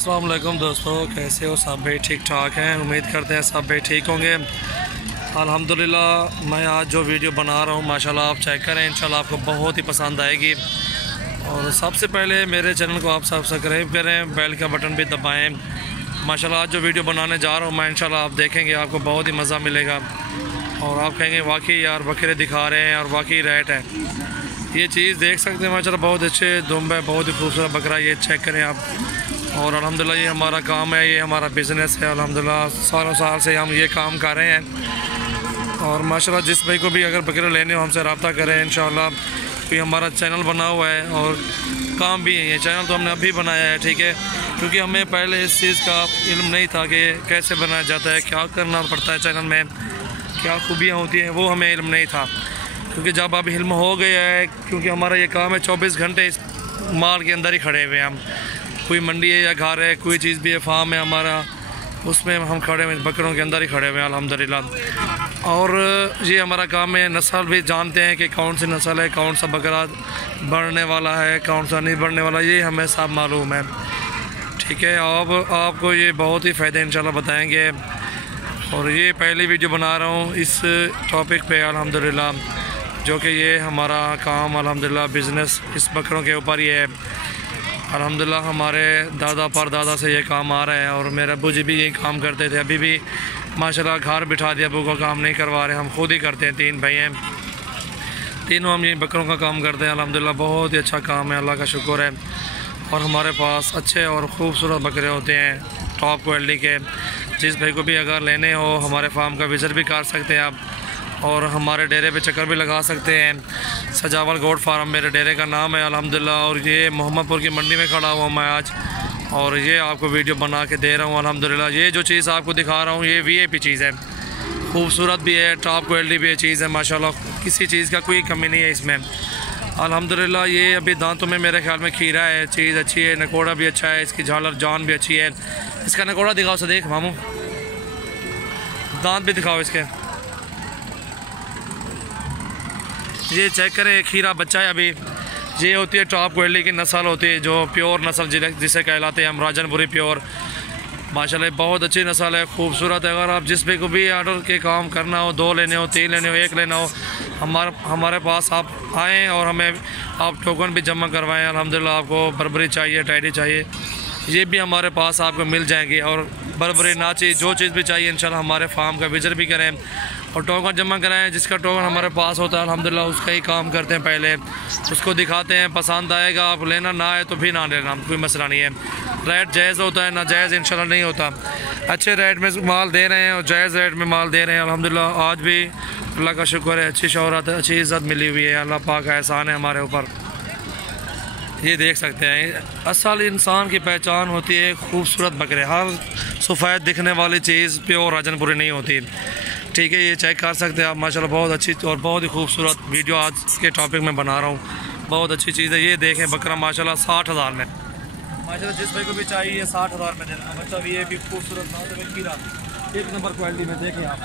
अस्सलाम वालेकुम दोस्तों, कैसे हो सब भाई? ठीक ठाक हैं, उम्मीद करते हैं सब भाई ठीक होंगे। अल्हम्दुलिल्लाह मैं आज जो वीडियो बना रहा हूँ माशाल्लाह आप चेक करें, इंशाल्लाह आपको बहुत ही पसंद आएगी। और सबसे पहले मेरे चैनल को आप सब्सक्राइब करें, बेल का बटन भी दबाएं। माशाल्लाह आज जो वीडियो बनाने जा रहा हूँ मैं इंशाल्लाह आप देखेंगे, आपको बहुत ही मज़ा मिलेगा और आप कहेंगे वाकई यार बकरे दिखा रहे हैं और वाकई रेट है। ये चीज़ देख सकते हैं माशाल्लाह बहुत अच्छे दुम्ब है, बहुत ही खूबसूरत बकरा, ये चेक करें आप। और अल्हम्दुलिल्लाह ये हमारा काम है, ये हमारा बिज़नेस है। अल्हम्दुलिल्लाह सालों साल से हम ये काम कर रहे हैं। और माशाल्लाह जिस भाई को भी अगर बकरे लेने हो हमसे रब्ता करें इंशाल्लाह। कोई हमारा चैनल बना हुआ है और काम भी है, ये चैनल तो हमने अभी बनाया है, ठीक है, क्योंकि हमें पहले इस चीज़ का इल्म नहीं था कि कैसे बनाया जाता है, क्या करना पड़ता है चैनल में, क्या खूबियाँ होती हैं, वो हमें इल्म नहीं था। क्योंकि जब अब इल्म हो गया है, क्योंकि हमारा ये काम है 24 घंटे इस माल के अंदर ही खड़े हुए हैं हम। कोई मंडी है या घर है, कोई चीज़ भी है, फार्म है हमारा, उसमें हम खड़े हुए बकरों के अंदर ही खड़े हुए हैं अल्हम्दुलिल्लाह। और ये हमारा काम है, नस्ल भी जानते हैं कि कौन सी नस्ल है, कौन सा बकरा बढ़ने वाला है, कौन सा नहीं बढ़ने वाला, ये हमें सब मालूम है, ठीक है। अब आपको ये बहुत ही फ़ायदे इंशाल्लाह बताएंगे। और ये पहली वीडियो बना रहा हूँ इस टॉपिक पे अल्हम्दुलिल्लाह, जो कि ये हमारा काम अल्हम्दुलिल्लाह बिज़नेस इस बकरों के ऊपर ही है। अल्हम्दुलिल्लाह हमारे दादा परदादा से ये काम आ रहा है और मेरे अब्बू जी भी यही काम करते थे। अभी भी माशाल्लाह घर बिठा दिया, अब्बू को काम नहीं करवा रहे, हम खुद ही करते हैं। 3 भाई हैं, तीनों हम यही बकरों का काम करते हैं। अल्हम्दुलिल्लाह बहुत ही अच्छा काम है, अल्लाह का शुक्र है। और हमारे पास अच्छे और ख़ूबसूरत बकरे होते हैं टॉप क्वालिटी के। जिस भाई को भी अगर लेने हो हमारे फार्म का विज़िट भी कर सकते हैं आप, और हमारे डेरे पे चक्कर भी लगा सकते हैं। सजावल गोट फार्म मेरे डेरे का नाम है अल्हम्दुलिल्लाह। और ये मोहम्मदपुर की मंडी में खड़ा हुआ मैं आज, और ये आपको वीडियो बना के दे रहा हूँ अल्हम्दुलिल्लाह। ये जो चीज़ आपको दिखा रहा हूँ ये VIP चीज़ है, खूबसूरत भी है, टॉप क्वालिटी भी चीज़ है माशाल्लाह, किसी चीज़ का कोई कमी नहीं है इसमें अल्हम्दुलिल्लाह। ये अभी दांतों में मेरे ख्याल में खीरा है, चीज़ अच्छी है, नकोड़ा भी अच्छा है, इसकी झालर जान भी अच्छी है। इसका नकोड़ा दिखाओ से, देख मामू, दांत भी दिखाओ इसके, ये चेक करें, खीरा बच्चा है अभी। ये होती है टॉप क्वालिटी की नस्ल होती है, जो प्योर नस्ल जिसे कहलाते हैं हम, राजनपुरी प्योर। माशाल्लाह बहुत अच्छी नस्ल है, खूबसूरत है। अगर आप जिस भी को भी ऑर्डर के काम करना हो, 2 लेने हो, 3 लेने हो, 1 लेना हो, हमारे पास आप आएँ और हमें आप टोकन भी जमा करवाएँ अल्हम्दुलिल्लाह। आपको बर्बरी चाहिए, टैडी चाहिए, ये भी हमारे पास आपको मिल जाएंगी। और बर्बरी नाची जो चीज़ भी चाहिए इंशाल्लाह हमारे फार्म का विज़िट भी करें और टोकन जमा कराएं। जिसका टोकन हमारे पास होता है अल्हम्दुलिल्लाह उसका ही काम करते हैं, पहले उसको दिखाते हैं, पसंद आएगा आप लेना, ना आए तो भी ना लेना, कोई मसला नहीं है। रेट जायज़ होता है, ना जायज़ इंशाल्लाह नहीं होता। अच्छे रेट में माल दे रहे हैं और जायज़ रेट में माल दे रहे हैं अल्हम्दुलिल्लाह। आज भी अल्लाह का शुक्र है, अच्छी शोहरत है, अच्छी इज़्ज़त मिली हुई है, अल्लाह पाक का एहसान है हमारे ऊपर। ये देख सकते हैं, असल इंसान की पहचान होती है खूबसूरत बकरे। हर सफ़ेद दिखने वाली चीज़ प्योर राजनपुरी नहीं होती, ठीक है। ये चेक कर सकते हैं आप माशाल्लाह, बहुत अच्छी और बहुत ही खूबसूरत वीडियो आज के टॉपिक में बना रहा हूँ, बहुत अच्छी चीज़ है। ये देखें बकरा माशाल्लाह 60,000 में, माशाल्लाह जिस भाई को भी चाहिए 60,000 में देना बच्चा। ये भी खूबसूरत खीरा 1 नंबर क्वालिटी में, देखें आप।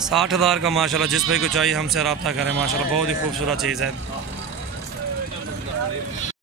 60,000 का माशाल्लाह, जिस भाई को चाहिए हमसे रब्ता करें माशाल्लाह, बहुत ही खूबसूरत चीज़ है।